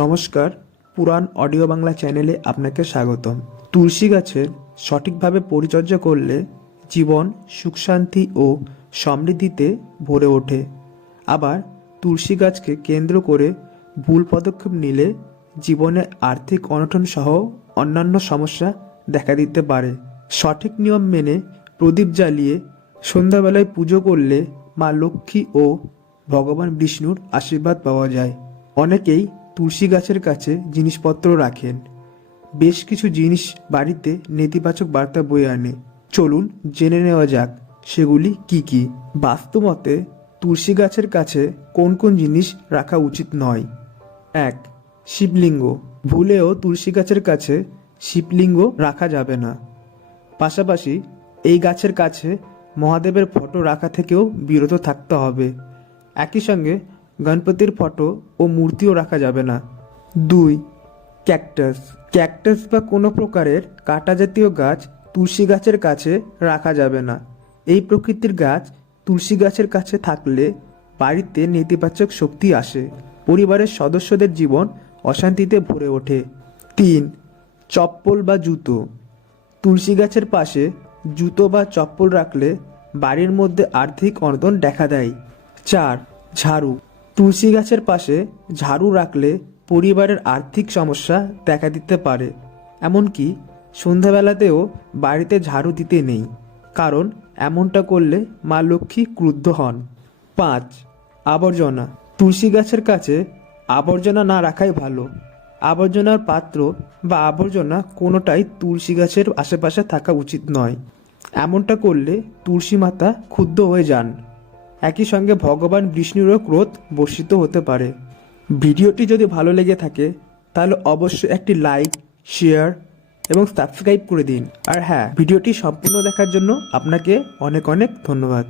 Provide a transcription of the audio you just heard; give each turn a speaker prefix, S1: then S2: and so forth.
S1: নমস্কার, পুরাণ অডিও বাংলা চ্যানেলে আপনাকে স্বাগতম। তুলসী গাছের সঠিকভাবে পরিচর্যা করলে জীবন সুখ, শান্তি ও সমৃদ্ধিতে ভরে ওঠে। আবার তুলসী গাছকে কেন্দ্র করে ভুল পদক্ষেপ নিলে জীবনে আর্থিক অনটন সহ অন্যান্য সমস্যা দেখা দিতে পারে। সঠিক নিয়ম মেনে প্রদীপ জ্বালিয়ে সন্ধ্যাবেলায় পুজো করলে মা লক্ষ্মী ও ভগবান বিষ্ণুর আশীর্বাদ পাওয়া যায়। অনেকেই তুলসী গাছের কাছে জিনিসপত্র রাখেন। বেশ কিছু জিনিস বাড়িতে নেতিবাচক বার্তা বয়ে আনে। চলুন জেনে নেওয়া যাক, সেগুলি কি কি? বাস্তুমতে তুলসী গাছের কাছে কোন কোন জিনিস রাখা উচিত নয়? এক, শিবলিঙ্গ। ভুলেও তুলসী গাছের কাছে শিবলিঙ্গ রাখা যাবে না। পাশাপাশি, এই গাছের কাছে মহাদেবের ফটো রাখা থেকেও বিরত থাকতে হবে। একই সঙ্গে গণপতির ফটো ও মূর্তিও রাখা যাবে না। দুই, ক্যাকটাস। ক্যাকটাস বা কোনো প্রকারের কাটা জাতীয় গাছ তুলসী গাছের কাছে রাখা যাবে না। এই প্রকৃতির গাছ তুলসী গাছের কাছে থাকলে বাড়িতে নেতিবাচক শক্তি আসে। পরিবারের সদস্যদের জীবন অশান্তিতে ভরে ওঠে। তিন, চপ্পল বা জুতো। তুলসী গাছের পাশে জুতো বা চপ্পল রাখলে বাড়ির মধ্যে আর্থিক অনটন দেখা দেয়। চার, ঝাড়ু। তুলসী গাছের পাশে ঝাড়ু রাখলে পরিবারের আর্থিক সমস্যা দেখা দিতে পারে। এমনকি সন্ধ্যাবেলাতেও বাড়িতে ঝাড়ু দিতে নেই, কারণ এমনটা করলে মা লক্ষ্মী ক্রুদ্ধ হন। পাঁচ, আবর্জনা। তুলসী গাছের কাছে আবর্জনা না রাখাই ভালো। আবর্জনার পাত্র বা আবর্জনা কোনোটাই তুলসী গাছের আশেপাশে থাকা উচিত নয়। এমনটা করলে তুলসী মাতা ক্ষুব্ধ হয়ে যান। একই সঙ্গে ভগবান বিষ্ণুরও ক্রোধ বর্ষিত হতে পারে। ভিডিওটি যদি ভালো লেগে থাকে, তাহলে অবশ্যই একটি লাইক, শেয়ার এবং সাবস্ক্রাইব করে দিন। আর হ্যাঁ ভিডিওটি সম্পূর্ণ দেখার জন্য আপনাকে অনেক অনেক ধন্যবাদ।